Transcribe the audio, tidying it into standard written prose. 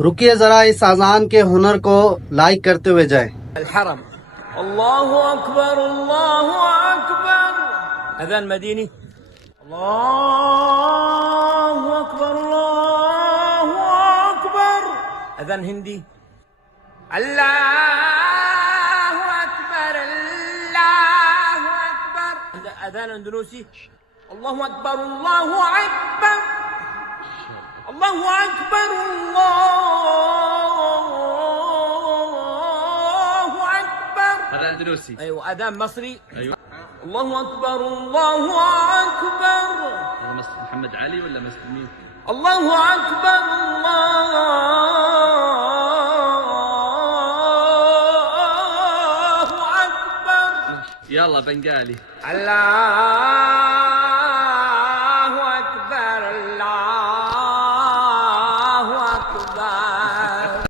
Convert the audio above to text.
रुकिए जरा इस अजान के हुनर को लाइक करते हुए जाएं। الحرم. الله أكبر الله أكبر. أذان مديني. الله أكبر الله أكبر. أذان هندي. الله أكبر الله أكبر. أذان أندونيسي. الله أكبر الله أكبر. الله أكبر الله أكبر. هذا اندونيسي. أيوة أذان مصري. ايوه. الله أكبر الله أكبر. هذا مسجد محمد علي ولا مسجد مين؟ الله أكبر الله أكبر. يلا بنغالي. الله